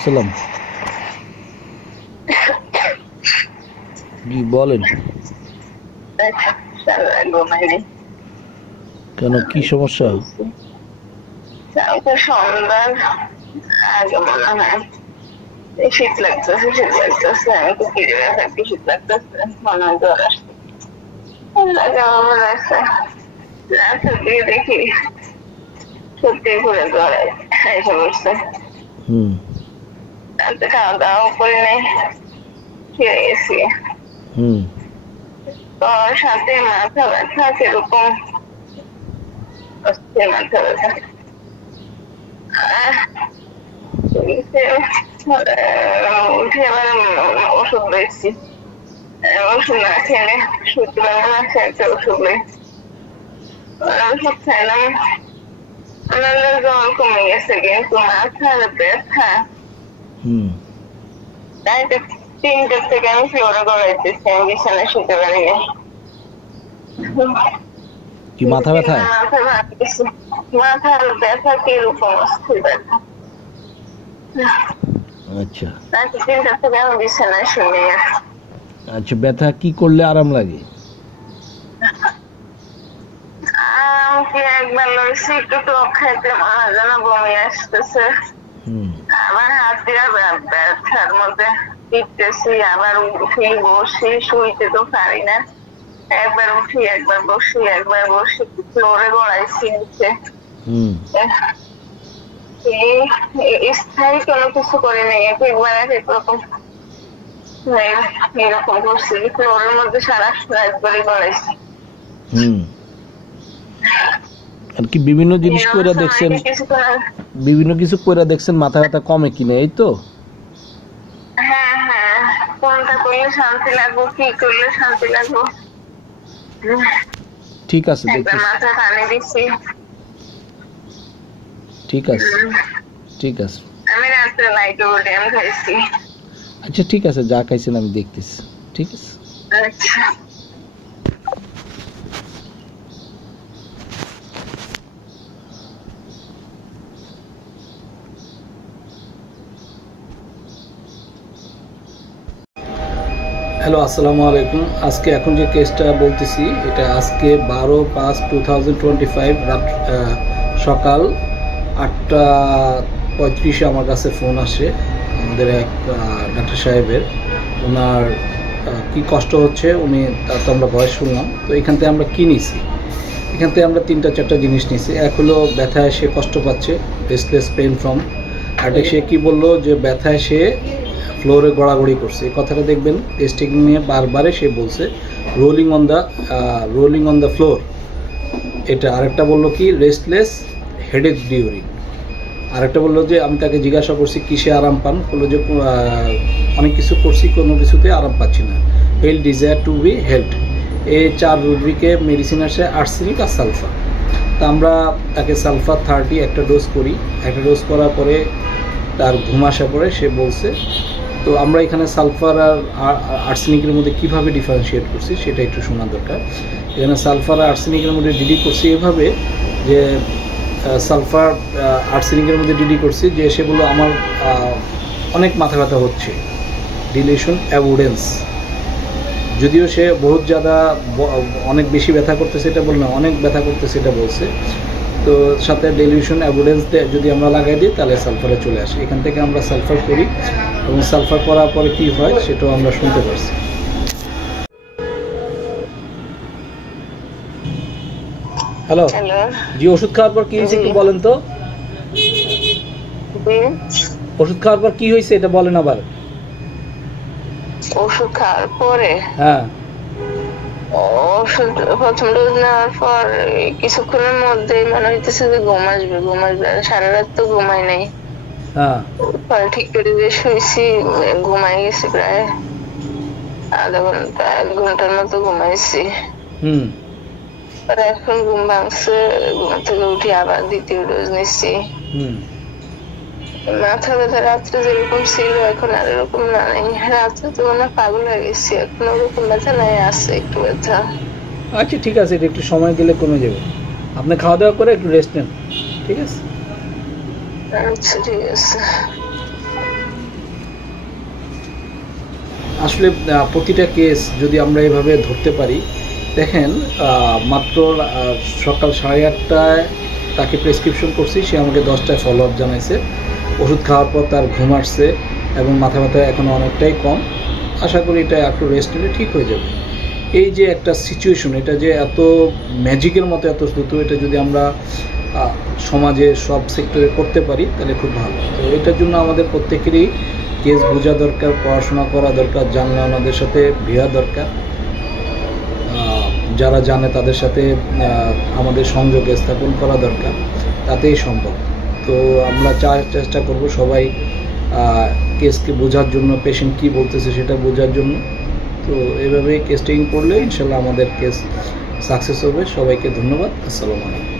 আসসালাম। জি বলেন। কেন, কি সমস্যা? সন্ধ্যার আগে মনে হয় শীত লাগতেছে, আমি তো ফিরে থাকি, শীত লাগতেছে, মনে হয় জ্বর আসছে। রাতের দিকে দেখি সত্যি করে জ্বর এসে বসছে। রাতে খাওয়া দাওয়া করে নেই, খেয়ে গেছি। তো সাথে মাথা ব্যথা, কিরকম অস্থির মাথা ব্যথা। উঠে আবার ওষুধ দিয়েছি, ওষুধ না খেলে সত্যি পারবো না, একটা ওষুধ নেই, ওষুধ খাইলাম, জ্বর কমে গেছে, কিন্তু মাথার ব্যথা তাই তো 3টার থেকে আমি ফ্লোরে গড়াইতেছি, আমি বিছানায় শুতে পারি না। কি মাথা ব্যথা? মাথার ব্যথা কিরকম অস্থির ব্যথা। আচ্ছা 3টার থেকে আমি বিছানায় শুনি। আচ্ছা, ব্যথা কি করলে আরাম লাগে? আমাকে একবার লড়ছি, একটু টক খাইতে মারা যেন বমি আসতেছে, আবার হাত দিয়া ব্যথার মধ্যে টিপতেছি, আবার উঠি বসি, শুইতে তো পারি না, একবার উঠি একবার বসি, একবার বসি, ফ্লোরে গড়াইছি নিচে। স্থায়ী কোনো কিছু করে নেই, একবার একরকম এরকম করছি, ফ্লোরের মধ্যে সারা একবারে গড়াইছি। আর কি বিভিন্ন জিনিস করে দেখছেন, বিভিন্ন কিছু করে দেখছেন মাথা ব্যথা কমে কিনা, এই তো? হ্যাঁ হ্যাঁ, কোনটা করলে শান্তি লাগবো, কি করলে শান্তি লাগবো। ঠিক আছে, মাথা টানে দিচ্ছি। ঠিক আছে ঠিক আছে, আমি রাত্রে লাইটোডিয়াম খাইছি। আচ্ছা ঠিক আছে, যা খাইছেন আমি দেখতেছি, ঠিক আছে। আচ্ছা হ্যালো, আসসালামু আলাইকুম। আজকে এখন যে কেসটা বলতেছি, এটা আজকে 12/5/2025 রাত সকাল 8:35 আমার কাছে ফোন আসে আমাদের এক ডাক্তার সাহেবের। ওনার কি কষ্ট হচ্ছে উনি তা তো আমরা ভয়েস শুনলাম। তো এখান থেকে আমরা কী নিছি, এখান থেকে আমরা 3-4টা জিনিস নিছি। এক হলো ব্যথায় সে কষ্ট পাচ্ছে, রেস্টলেস পেইন ফ্রম। আরেকটা সে কী বললো যে ব্যথায় সে ফ্লোরে গড়াগড়ি করছে, এই কথাটা দেখবেন টেস্টিং নিয়ে বারবারে সে বলছে রোলিং অন দ্য ফ্লোর, এটা। আরেকটা বললো কি রেস্টলেস হেডেক ডিউরিং। আরেকটা বললো যে আমি তাকে জিজ্ঞাসা করছি কিসে আরাম পান, বললো যে অনেক কিছু করছি, কোনো কিছুতে আরাম পাচ্ছি না। হেল ডিজায়ার টু বি হেল্ড, এই 4 রুব্রিকে মেডিসিন আসে আর্সেনিক আর সালফার। তা আমরা তাকে সালফার 30 একটা ডোজ করি। একটা ডোজ করার পরে তার ঘুম আসা পরে সে বলছে। তো আমরা এখানে সালফার আর আর্সেনিকের মধ্যে কীভাবে ডিফারেন্সিয়েট করছি সেটা একটু শোনা দরকার। এখানে সালফার আর আর্সেনিকের মধ্যে ডিডি করছি এভাবে যে সালফার আর্সেনিকের মধ্যে ডিডি করছি যে সেগুলো আমার অনেক মাথা ব্যথা হচ্ছে, ডিলিউশন অ্যাভয়েডেন্স। যদিও সে বহুত ज़्यादा অনেক বেশি ব্যথা করতেছে এটা বল না, অনেক ব্যথা করতেছে এটা বলছে। তো সাথে ডিলিউশন অ্যাভয়েডেন্স যদি আমরা লাগাই দিই তাহলে সালফারে চলে আসে। এখান থেকে আমরা সালফার করি এবং সালফার করার পরে কী হয় সেটাও আমরা শুনতে পারছি। হ্যালো, জি, ওষুধ খাওয়ার পর কি হয়েছে একটু বলেন তো? ওষুধ খাওয়ার পর কি হয়েছে এটা বলেন আবার। ওষুধ খাওয়ার পরে? হ্যাঁ, ওষুধ প্রথম ডোজ নেওয়ার পর কিছুক্ষণের মধ্যে মনে হইতেছে যে ঘুম আসবে। সারা রাত তো ঘুমাই নাই। পরে ঠিক করে যে শুয়েছি, ঘুমাই গেছি প্রায় আধা ঘন্টা 1 ঘন্টার মতো ঘুমাইছি। এখন ঘুম ভাঙছে, ঘুম থেকে উঠে আবার দ্বিতীয় ডোজ নিচ্ছি। মাথা ব্যথা রাত্রে যেরকম ছিল এখন আর এরকম না, নাই। রাত্রে তো মনে পাগল হয়ে গেছি, এখন ওরকম ব্যথা নাই, আছে একটু ব্যথা। আচ্ছা ঠিক আছে, এটা একটু সময় দিলে কমে যাবে। আপনি খাওয়া দাওয়া করে একটু রেস্ট নেন, ঠিক আছে? আচ্ছা ঠিক আছে। আসলে প্রতিটা কেস যদি আমরা এভাবে ধরতে পারি, দেখেন মাত্র সকাল 8:30টায় তাকে প্রেসক্রিপশন করছি, সে আমাকে 10টায় ফলো আপ জানাইছে। ওষুধ খাওয়ার পর তার ঘুম আসছে এবং মাথা ব্যথা এখন অনেকটাই কম। আশা করি এটা একটু রেস্ট নিলে ঠিক হয়ে যাবে। এই যে একটা সিচুয়েশন, এটা যে এত ম্যাজিকের মতো এত দ্রুত, এটা যদি আমরা সমাজে সব সেক্টরে করতে পারি তাহলে খুব ভালো। তো এটার জন্য আমাদের প্রত্যেকেরই কেস বোঝা দরকার, পড়াশোনা করা দরকার, জানলে ওনাদের সাথে ভিড়া দরকার, যারা জানে তাদের সাথে আমাদের সংযোগে স্থাপন করা দরকার, তাতেই সম্ভব। তো আমরা চেষ্টা করব সবাই কেসকে বোঝার জন্য, পেশেন্ট কী বলতেছে সেটা বোঝার জন্য। তো এইভাবে কেস টেকিং করলে ইনশাল্লাহ আমাদের কেস সাকসেস হবে। সবাইকে ধন্যবাদ। আসসালামু আলাইকুম।